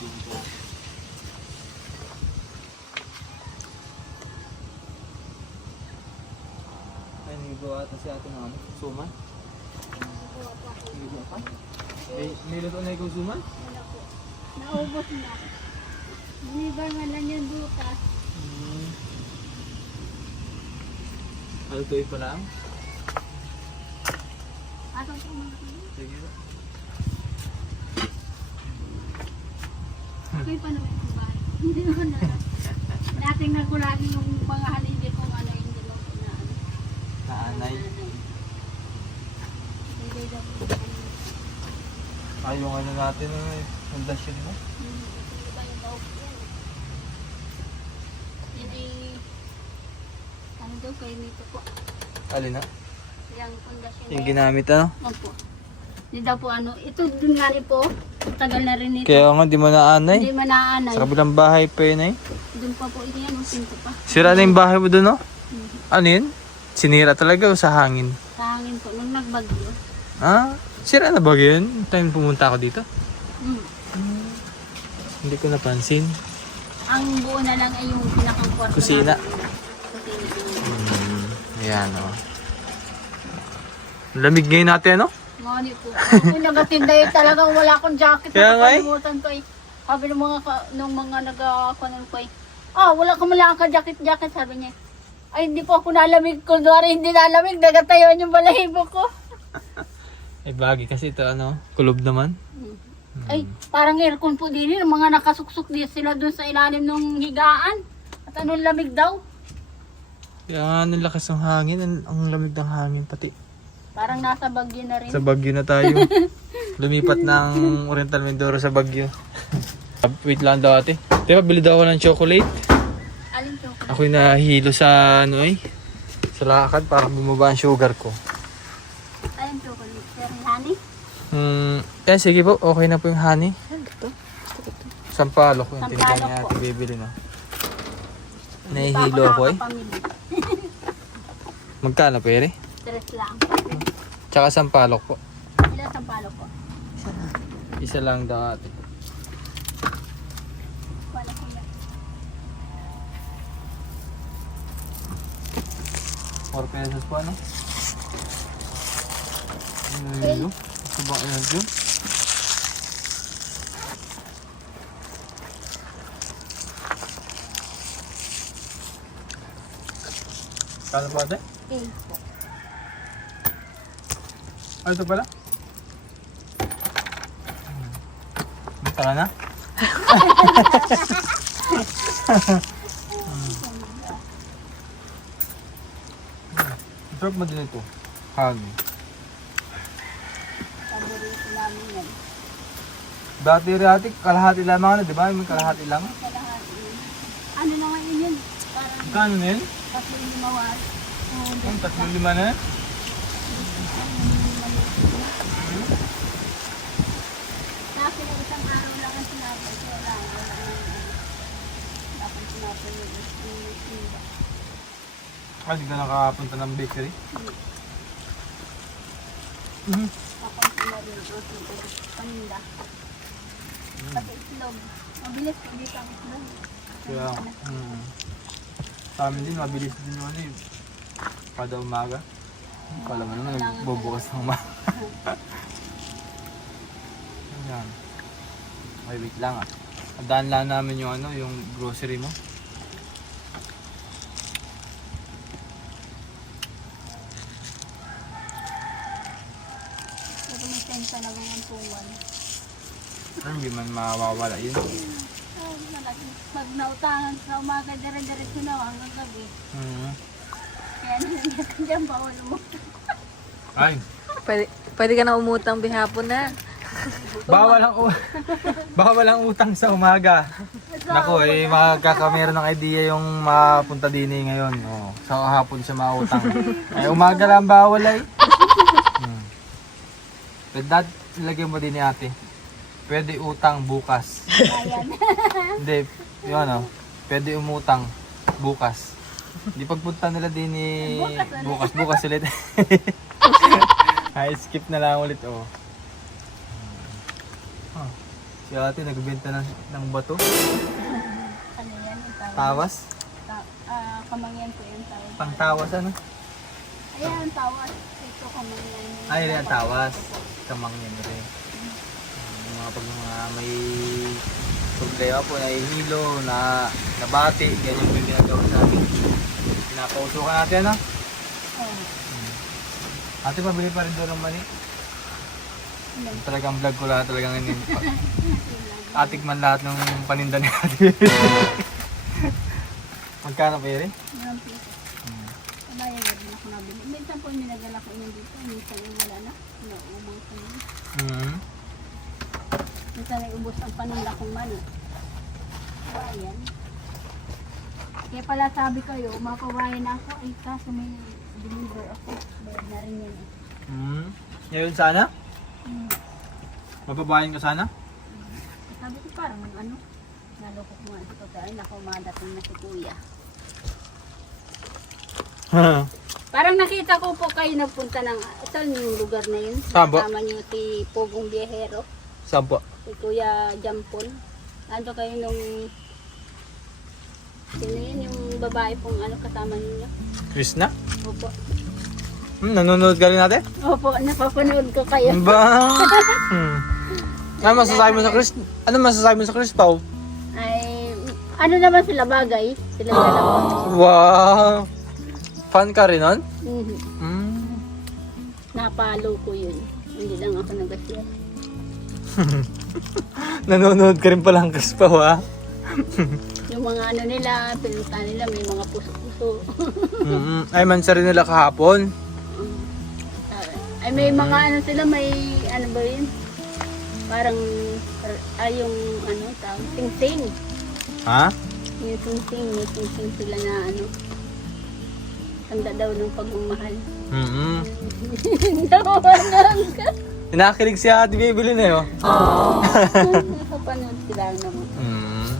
pinto. Ay, nagawa ata si ate ng ano? Suman? Nagawa pa? May luto na ikaw suman? Wala po. Naubos na. Binibar man lang yung bukas. Halutuin pa lang? Atong po mga kanya. Sige ba? Okay pa naman yung bahay. Hindi naman na. Dating nagkulagi yung mga halindi kung ano yung dalawang inaano. Naanay. Hindi daw po. Ay, yung ano natin, yung dasyon mo? Hindi ba yung daw po yan? Hindi. Ano daw kayo nito po? Alin na? Yung pundasyon. Yung ginamit ano? Opo. Hindi daw po ano. Ito dun nga rin po. Tagal na rin ito. Kaya nga, di mo naanay. Hindi manaanay. Sa kabilang bahay pa yun eh. Doon pa po ito yan. Ang pinto pa. Sira na yung bahay mo doon, no? Ano yun? Sinira talaga o sa hangin? Sa hangin po. Nung nagbagyo. Ah, sira na ba yun? Time pumunta ako dito? Hindi ko napansin. Ang buo na lang ay yung pinakang kwarto. Kusina. Kusina. Ayan, o. Lamig ngayon natin, ano? Ngani po. Ako nagatinda yun talagang wala akong jacket. Kaya nga eh. Nakalimutan ko eh. Sabi ng mga, nung mga nag-akanon ko eh. Ah, wala ka mula ka jacket. Sabi niya. Ay, hindi po ako nalamig. Kunwari hindi nalamig. Nagatayon yung balahibo ko. Ay, bagay kasi ito, ano? Kulob naman. Ay, parang aircon po din yun. Mga nakasuksok din sila dun sa ilalim ng higaan. At anong lamig daw? Kaya nga, ang lakas ng hangin. Ang lamig ng hangin pati. Parang nasa Baguio na rin. Sa Baguio na tayo. Lumipat ng Oriental Mindoro sa Baguio. Wait lang daw ate. Teka, bili daw ako ng chocolate. Alin chocolate? Ako'y nahihilo sa ano eh. Sa lakad para bumaba ang sugar ko. Alin chocolate? Sir honey? Sige po. Okay na po yung honey. Sampalok yung tinigyan Sampalok niya po. ate bibili na. Nahihilo ako eh. Magkano pere? Stress lang. Tsaka sampalok po. Ilan sampalok po? Isa lang daw ate. Wala ko yan. 4 pesos po ano? Nahihilo? Ito bang ayan yun? Kano po ate? Okay po. Ah, ito pala? Basta ka na? Sarap mo din ito. Hangin. Paborito namin yan. Dati rati, kalahati lamang ano, di ba? May kalahati lang. Kalahati. Ano naman yun? Parang Magkano na yun? kasi lumawas. Ang 3-5 na yun? Kasi na isang araw lang ang sinapay. So wala na. Dapat sinapay yung iba. Ah, di ka nakapunta ng bakery? Papansin na rin ang paninda. Pati itlog. Mabilis po dito ang itlog. Kaya, sa amin din, mabilis din yung ano yun. Kada umaga. Kala mo naman, nagbubukas ng umaga. Ayan. Ay, wait lang ah. Daan lang namin yung ano, yung grocery mo. Pero may sensa na mga tuwan. Ano, hindi man mawawala yun. Oh, malaki. Pag nautangan sa umaga, dire-diretso na hanggang gabi. Kaya nangyayari dyan, bawal mo. Ay, Pwede ka na umutang bihapon na. bawal ang utang sa umaga. Nako, magkakameron ng idea yung mapunta din ngayon. Oh, sa hapon siya mautang. Ay, umaga lang bawal ay. But that, ilagay mo din ni ate. Pwede utang bukas. Ayan. Hindi, yun ano. Pwede umutang bukas. Di pagpunta nila din ni bukas ulit. Ay, skip na lang ulit oh. Si ate nagbenta ng bato. Ano yan? Ang tawag? Tawas. Kamangyan po yung tawag. Pangtawas ano? Ayan, tawas. Ito kamangyan. Ay, yan tawas. Kamangyan rin. Yung mga pag mga may problema po, nahihilo, nabati, ganyan po yung ginagawa sa atin. Pinapausukan natin, ano? Oh. Ate, pabili pa rin doon ng mani. Talagang vlog ko lahat, talagang atik man lahat ng paninda ni ate. Magkano pa yun? Maraming piso. Kabayan na rin ako nabili. Minsan po yung ninagala ko yun dito. Minsan yung wala na. Naumang ko yun. Minsan ay ubos ang paninda kong mani. Ayan. Kaya pala sabi kayo, mapabayan ako. Ay kaso may deliver ako. Bayad na rin yun. Ngayon sana? Mababayan ka sana? Sabi ko parang ano, naloko ko nga si Kuya. Ay naku, madating na si Kuya. Parang nakita ko po kayo nagpunta ng, saan yung lugar na yun? Saan po? Kasama niyo si Pogong Biyahero, Saan po? si Kuya Jampol. Ando kayo nung, sino yun, yung babae pong ano kasama niyo? Krishna? Opo. Nanonood ka rin natin? Opo, napapanood ko kayo. Ba? Ano masasabi mo sa Chris? Ano masasabi mo sa Chris Pao? Ay, ano naman sila bagay? Sila dalawa. Wow! Fan ka rin nun? Mhm. Napalo ko yun. Hindi lang ako nag-share. Nanonood ka rin pala ang Chris Pao, ha? Yung mga ano nila, pinunta nila, may mga puso-puso. Ay, mansa rin nila kahapon. Ay may mga ano sila, may ano ba yun? Parang, ay yung ano, tawag, sing-sing. Ha? Yung sing-sing, may sing-sing sila na ano. Tanda daw ng pagmamahal. Nawawanan ka. Inakilig si Ate Bibili na yun. Napapanood sila naman. Mm.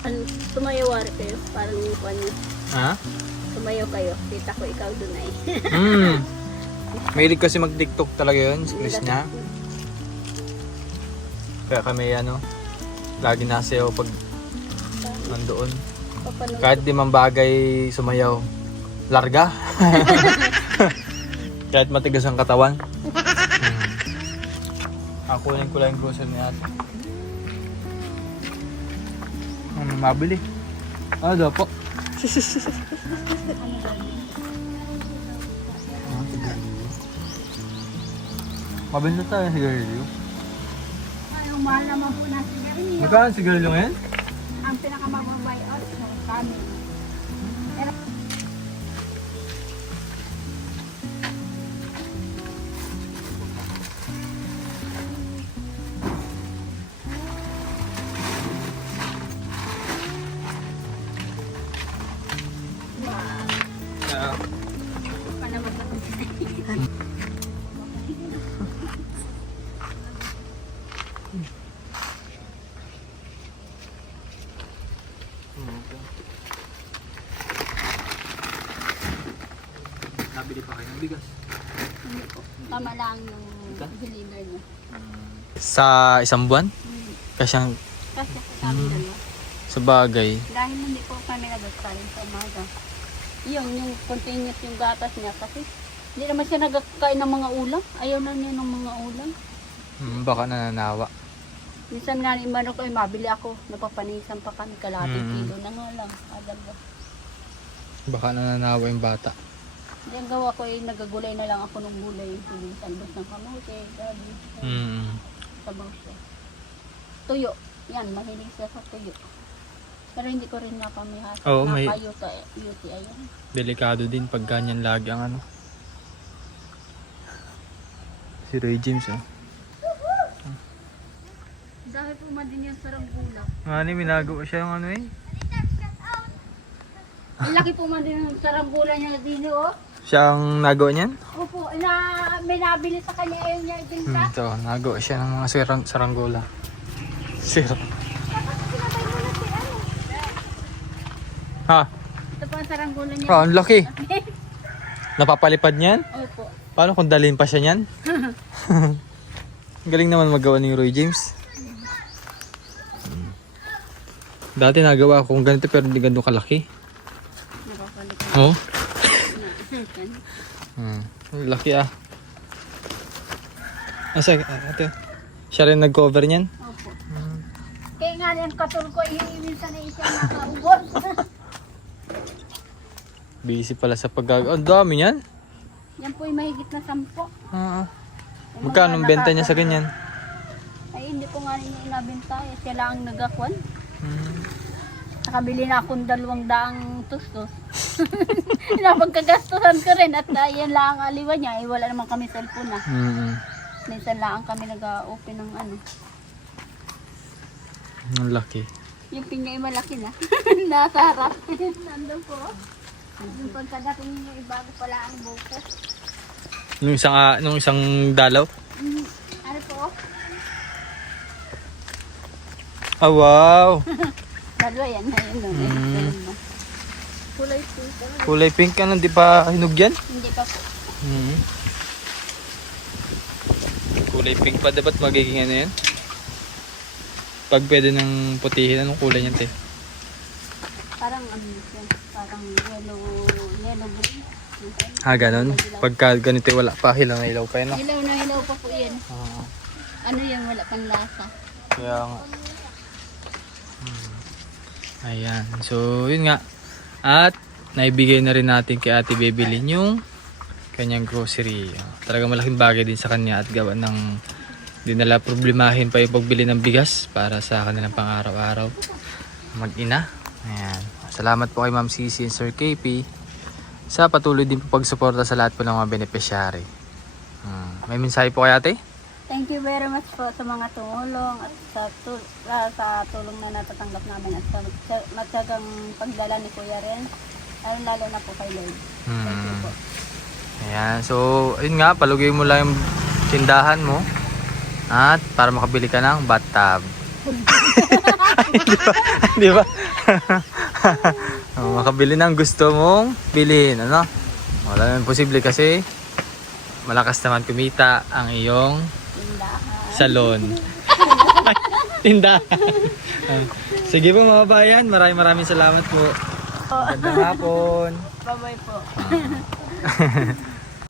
Ano, sumayawari kayo, parang yung ano, Ha? sumayaw kayo. Kita ko ikaw dun ay. Mahilig kasi mag-tiktok talaga yun, si Chris niya. Kaya kami ano, lagi nasayaw pag nandoon. Papanood. Kahit di man bagay sumayaw, larga. Kahit matigas ang katawan. Kunin ko lang yung grocery ni ate. Ano mabili? Ano daw po? Mabili tayo ng sigarilyo. Ay, ang mahal naman po na sigarilyo. Magkano ang sigarilyo ngayon? Ang pinakamababay out sa kami. Nabili pa kayo ng bigas. Hindi po. Tama lang yung deliver niya. Sa isang buwan? Kasyang Kasi kami dalawa. sa bagay. Dahil hindi po kami nagkakalin sa umaga. Yung continuous yung gatas niya kasi hindi naman siya nagkakain ng mga ulam. Ayaw na niya ng mga ulam. Baka nananawa. Minsan nga ni Manok ay mabili ako. Napapanisan pa kami kalating Mm. kilo na nga lang. Adalwa. Baka nananawa yung bata. Hindi ang gawa ko ay nagagulay na lang ako ng gulay. Talbos ng kamote, gabi. Sabaw siya. Tuyo. Yan, mahilig siya sa tuyo. Pero hindi ko rin napamihasa. Oo, may- UTI yan. Delikado din pag ganyan lagi ang ano. Si Ray James Dahil pumadin yan sa ranggula. Mani, minago siya yung ano eh. Ang laki pumadin ng saranggola niya din, oh. Siya ang nagawa niyan? Opo, may nabili sa kanya ayaw niya din sa. Ito, nagawa siya ng mga saranggola. Sir. Ha? Ito po ang saranggola niya. Oh, ang laki. Napapalipad niyan? Opo. Paano kung dalhin pa siya niyan? Galing naman magawa ni Roy James. Dati nagawa akong ganito pero hindi ganito kalaki. Nakakalit. Oh. Laki ah. Asa, ate. Siya rin nag-cover niyan? Opo. Kaya nga yan katul ko, minsan na siya nakaubos. Busy pala sa paggagawa. Ang dami niyan. Yan po yung mahigit na 10. Ah. Magkano ang benta niya sa ganyan? Ay, hindi ko nga niya inabenta. Eh. Siya lang ang nagakwan. Nakabili na akong 200 tustos. Napagkagastusan ko rin at yan lang ang aliwan niya. Eh, wala naman kami cellphone na. Minsan lang kami nag-open ng ano. Ang laki. Yung pinya ay malaki na. Nasa harap. Nandun po. Yung pagkadating niya, ibago pala ang buko. Nung isang dalaw? Ano po? Ah, wow! Dalawa yan. Ayun no. Kulay pink. Kulay pink ka di pa hinog yan? Hindi pa po. Kulay pink pa, dapat magiging ano yan? Pag pwede ng putihin, anong kulay niyan, te? Parang ano yan. Parang yellow green. Ah, ganun? Pagka ganito wala pa, hilaw na ilaw pa yan, no? Hilaw pa po yan. Ano yan, wala pang lasa. Kaya nga. Ayan. So, yun nga. At, naibigay na rin natin kay Ate Bebelyn yung kanyang grocery. Talagang malaking bagay din sa kanya at gawa ng di nila problemahin pa yung pagbili ng bigas para sa kanilang pang-araw-araw. Mag-ina. Ayan. Salamat po kay Ma'am Cici and Sir KP sa patuloy din po pagsuporta sa lahat po ng mga beneficiary. May mensahe po kay Ate? Thank you very much po sa mga tumulong at sa tulong na natatanggap namin at sa matyagang pagdala ni Kuya Ren. Lalo na po kay Lloyd. Thank you po. Ayan. So, ayun nga, palugay mo lang yung tindahan mo at para makabili ka ng bathtub. Di ba? Makabili ng gusto mong bilhin, ano? Wala naman posible kasi malakas naman kumita ang iyong salon. Tindahan. Sige po mga bayan, maraming salamat po. Magandang hapon. Bye-bye po.